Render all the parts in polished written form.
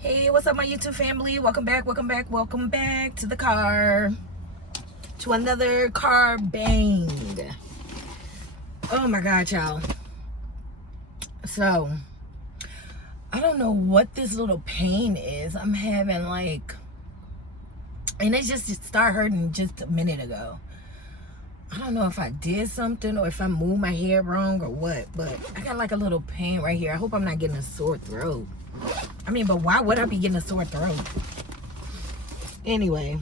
Hey, what's up, my YouTube family? Welcome back to the car. To another car bang. Oh my God, y'all. So, I don't know what this little pain is. I'm having and it just started hurting just a minute ago. I don't know if I did something or if I moved my hair wrong or what, but I got like a little pain right here. I hope I'm not getting a sore throat. I mean, but why would I be getting a sore throat? Anyway,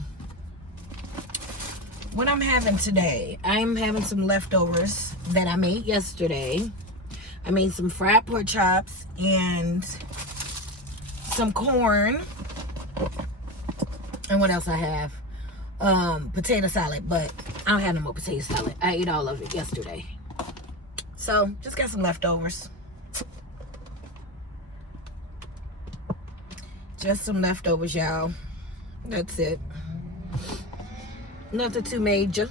what I'm having today, I'm having some leftovers that I made yesterday. I made some fried pork chops and some corn. And what else I have? Potato salad, but I don't have no more potato salad. I ate all of it yesterday. So, just got some leftovers. Just some leftovers, y'all. That's it. Nothing too major.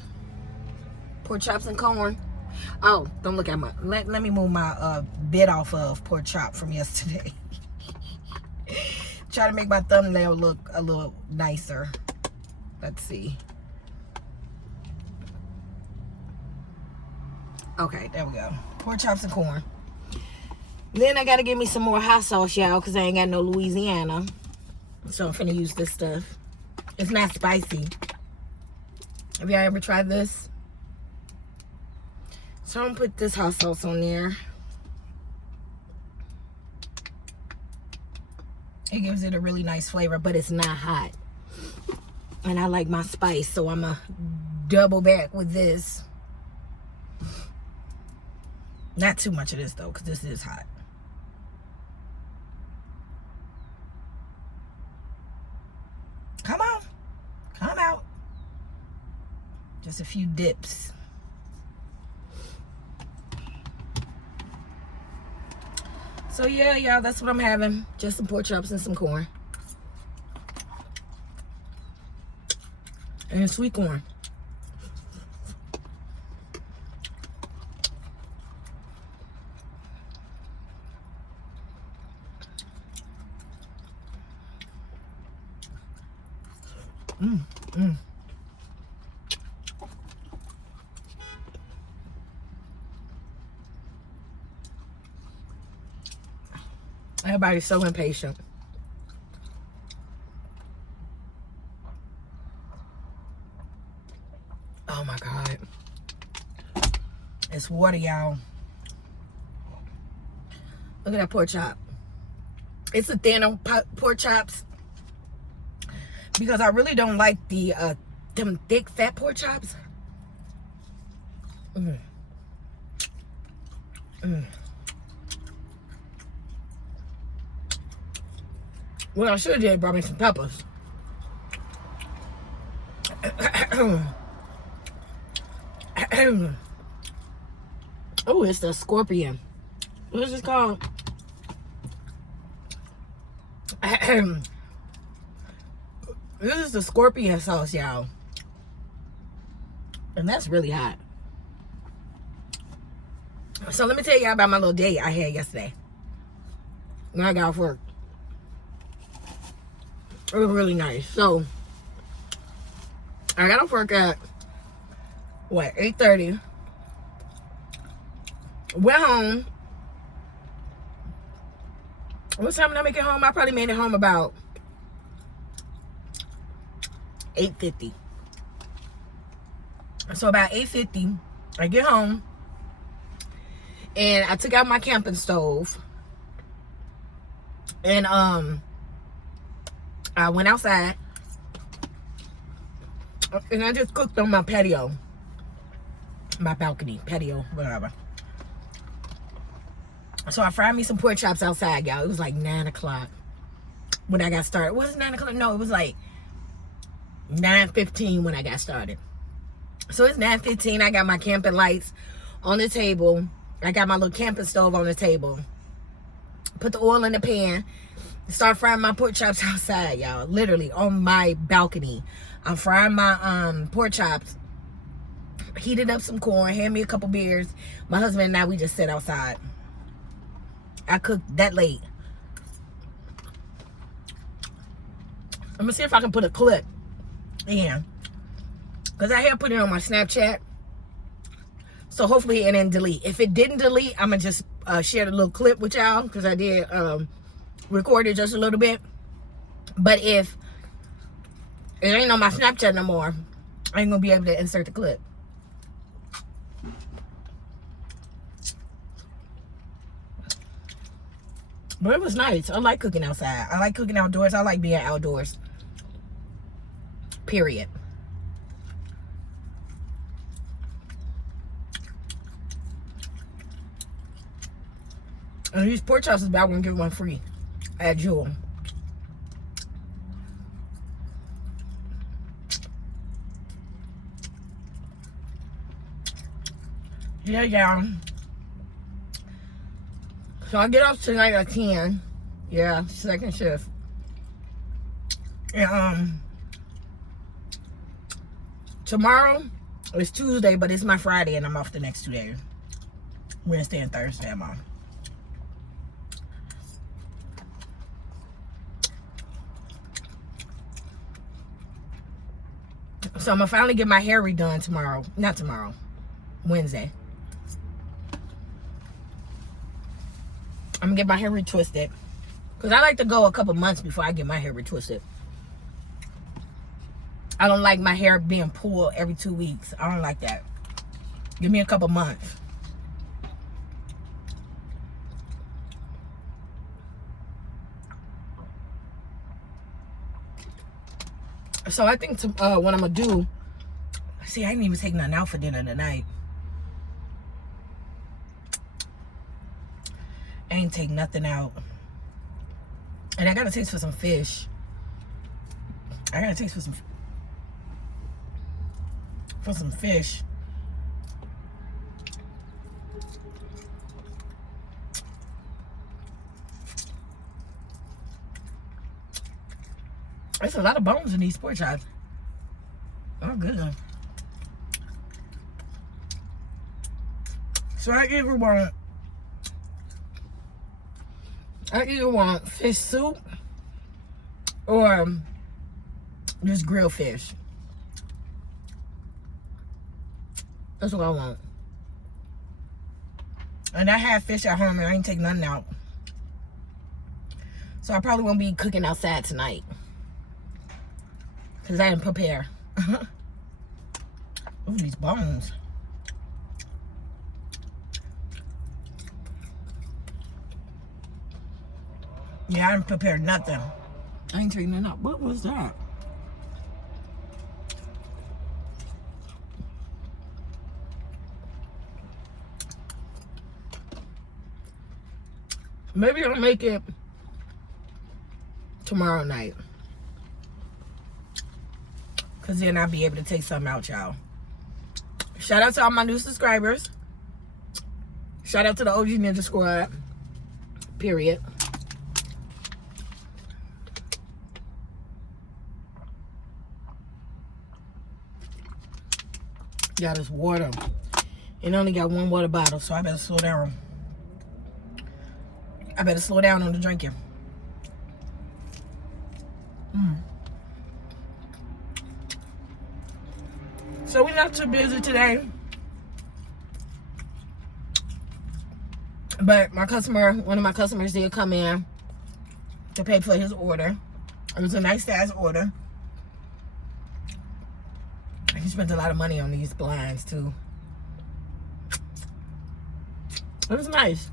Pork chops and corn. Oh, don't look at my... Let me move my bit off of pork chop from yesterday. Try to make my thumbnail look a little nicer. Let's see. Okay, there we go. Pork chops and corn. Then I gotta get me some more hot sauce, y'all, because I ain't got no Louisiana. So I'm finna use this stuff. It's not spicy. Have y'all ever tried this? So I'm gonna put this hot sauce on there. It gives it a really nice flavor, but it's not hot. And I like my spice, so I'm gonna double back with this. Not too much of this though, because this is hot. Come on. Come out. Just a few dips. So yeah, y'all, that's what I'm having. Just some pork chops and some corn. And sweet corn. Everybody's so impatient. Oh my God. It's water, y'all. Look at that pork chop. It's a thin pork chops because I really don't like them thick fat pork chops. Well, I should have did brought me some peppers. Oh, it's the scorpion. What is this called? This is the scorpion sauce, y'all. And that's really hot. So let me tell y'all about my little date I had yesterday. When I got off work. It was really nice. So, I got off work at, 8:30. Went home. What time did I make it home? I probably made it home about 8:50. So about 8:50, I get home. And I took out my camping stove. And I went outside. And I just cooked on my patio. My balcony, patio, whatever. So I fried me some pork chops outside, y'all. It was like 9 o'clock when I got started. Was it 9 o'clock? No, it was like 9:15 when I got started. So it's 9:15. I got my camping lights on the table. I got my little camping stove on the table. Put the oil in the pan. Start frying my pork chops outside, y'all. Literally on my balcony. I'm frying my pork chops. Heated up some corn. Had me a couple beers. My husband and I, we just sat outside. I cooked that late. I'm gonna see if I can put a clip in, because I had put it on my Snapchat, so hopefully it didn't delete. If it didn't delete, I'm gonna just share the little clip with y'all, because I did record it just a little bit. But if it ain't on my Snapchat no more, I ain't gonna be able to insert the clip. But it was nice. I like cooking outside. I like cooking outdoors. I like being outdoors. Period. And these pork chops is about one get one free at Jewel. Yeah, y'all. So I get off tonight at 10. Yeah, second shift. And tomorrow is Tuesday, but it's my Friday and I'm off the next 2 days. Wednesday and Thursday I'm off. So I'm gonna finally get my hair redone tomorrow. Not tomorrow. Wednesday. I'm gonna get my hair retwisted, because I like to go a couple months before I get my hair retwisted. I don't like my hair being pulled every 2 weeks. I don't like that. Give me a couple months. So I think what I'm gonna do, see, I didn't even take nothing out for dinner tonight. I ain't take nothing out. And I gotta taste for some fish. I gotta taste for some fish. There's a lot of bones in these pork chops. Oh, good. So I either want fish soup or just grilled fish. That's what I want. And I have fish at home and I ain't take nothing out. So I probably won't be cooking outside tonight, because I didn't prepare. Ooh, these bones. Yeah, I didn't prepare nothing. I ain't taking nothing out. What was that? Maybe I'll make it tomorrow night, because then I'll be able to take something out, y'all. Shout out to all my new subscribers. Shout out to the OG Ninja Squad. Period. Got this water. And I only got one water bottle, so I better slow down. I better slow down on the drinking. So we're not too busy today. But one of my customers did come in to pay for his order. It was a nice ass order. He spent a lot of money on these blinds too. It was nice.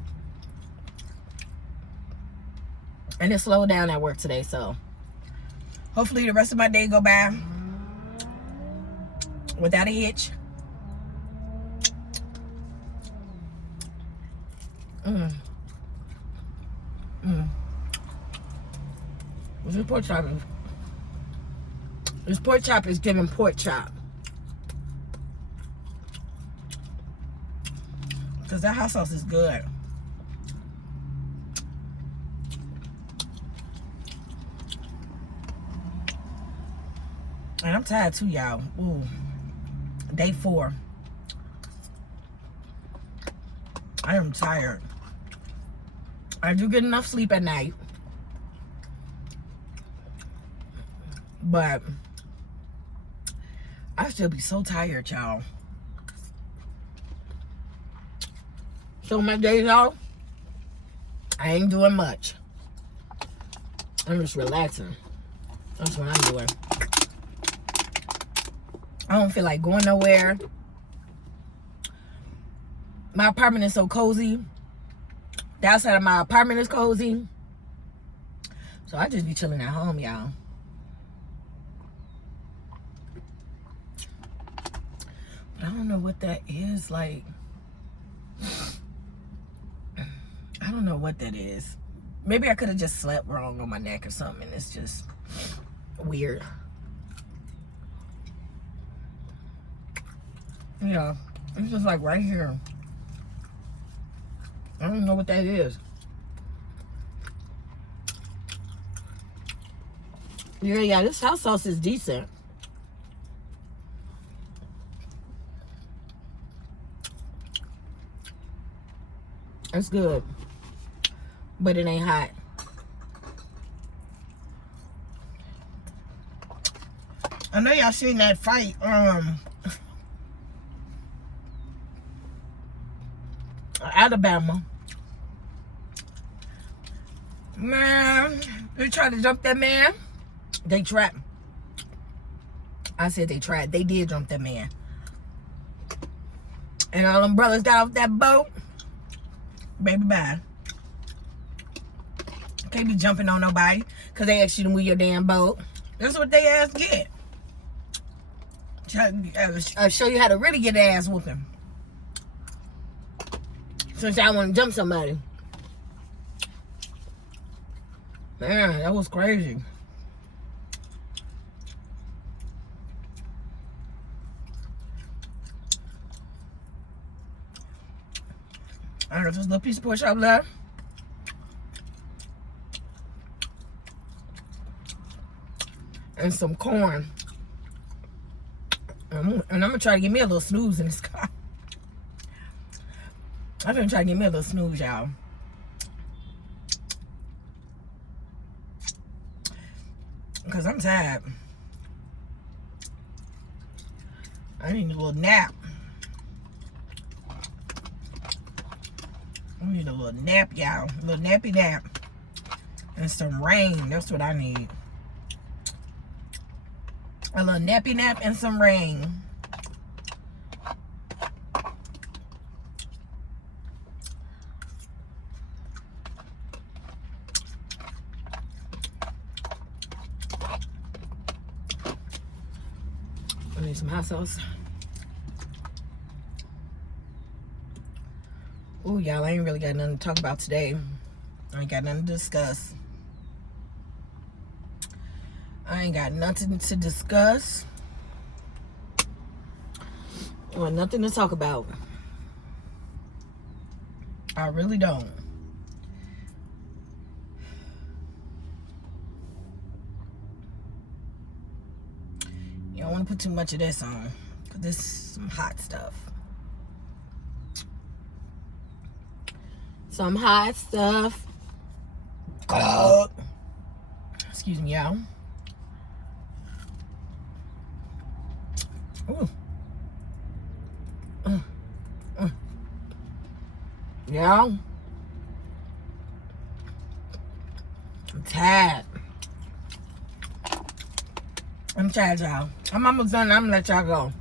And it slowed down at work today, so hopefully the rest of my day go by without a hitch. This pork chop is, this pork chop is giving pork chop. Because that hot sauce is good. And I'm tired too, y'all. Ooh. Day 4. I am tired. I do get enough sleep at night. But I still be so tired, y'all. So my days off, I ain't doing much. I'm just relaxing. That's what I'm doing. I don't feel like going nowhere. My apartment is so cozy. The outside of my apartment is cozy. So I just be chilling at home, y'all. But I don't know what that is like. I don't know what that is. Maybe I could have just slept wrong on my neck or something, and it's just weird. Yeah, it's just like right here. I don't know what that is. Yeah, this hot sauce is decent. It's good, but it ain't hot. I know y'all seen that fight. Alabama. Man, they tried to jump that man. They tried. I said they tried. They did jump that man. And all them brothers got off that boat. Baby, bye. Can't be jumping on nobody because they asked you to move your damn boat. That's what they ass get. I'll show you how to really get an ass whooping. Since I want to jump somebody. Man, that was crazy. I got this little piece of pork chop left. And some corn. And I'm going to try to get me a little snooze in this car. I'm going to try to get me a little snooze, y'all. Because I'm tired. I need a little nap. I need a little nap, y'all. A little nappy nap. And some rain. That's what I need. A little nappy nap and some rain. I need some hot sauce. Oh, y'all, I ain't really got nothing to talk about today. I ain't got nothing to discuss. I ain't got nothing to discuss. Or nothing to talk about. I really don't. You don't want to put too much of this on. Because this is some hot stuff. Some hot stuff. Excuse me, y'all. Ooh. Y'all. I'm tired. I'm tired, y'all. I'm almost done. I'm gonna let y'all go.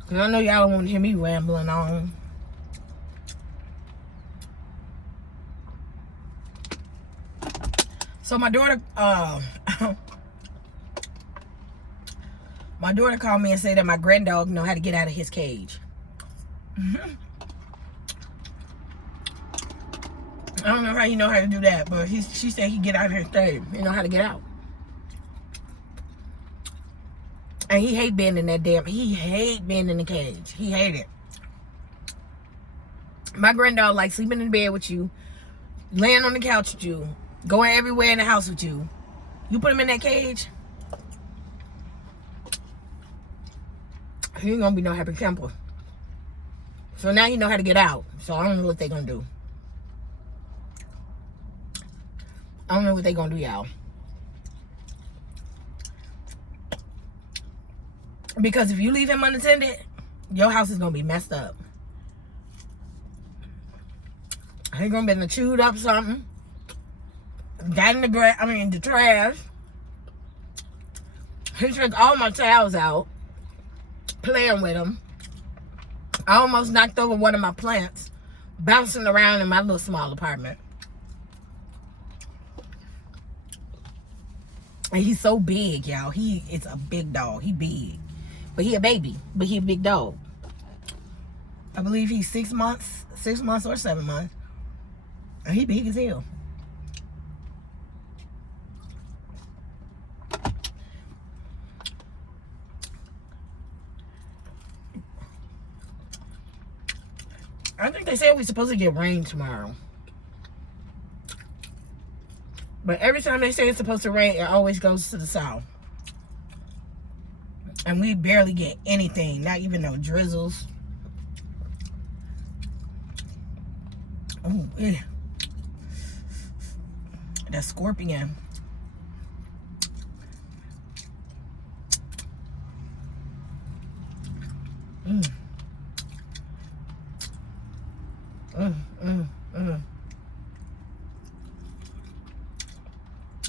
Because I know y'all don't want to hear me rambling on. So my daughter, my daughter called me and said that my granddog know how to get out of his cage. I don't know how you know how to do that, but she said he get out of his cage. He know how to get out. And he hate being in that he hate being in the cage. He hate it. My granddog like sleeping in bed with you, laying on the couch with you, going everywhere in the house with you. You put him in that cage, he ain't gonna be no happy camper. So now he know how to get out. So I don't know what they gonna do. I don't know what they gonna do, y'all. Because if you leave him unattended, your house is going to be messed up. He's going to be chewed up something. Got in the trash. He took all my towels out. Playing with them. I almost knocked over one of my plants. Bouncing around in my little small apartment. And he's so big, y'all. He is a big dog. He big. But he a baby. But he a big dog. I believe he's 6 months. 6 months or 7 months. And he big as hell. I think they said we're supposed to get rain tomorrow. But every time they say it's supposed to rain, it always goes to the south. And we barely get anything. Not even no drizzles. Oh, yeah. That scorpion.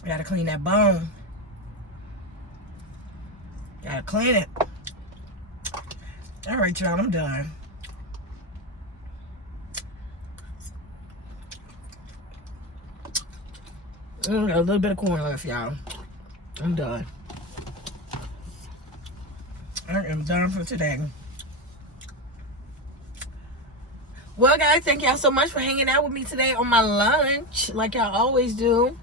Gotta clean that bone. Gotta clean it. All right, y'all, I'm done. Got a little bit of corn left, y'all. I'm done. I am done for today. Well, guys, thank y'all so much for hanging out with me today on my lunch, like y'all always do.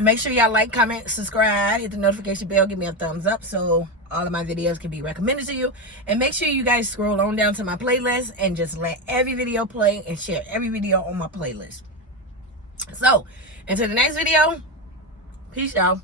Make sure y'all like, comment, subscribe, hit the notification bell, give me a thumbs up so all of my videos can be recommended to you. And make sure you guys scroll on down to my playlist and just let every video play and share every video on my playlist. So, until the next video, peace, y'all.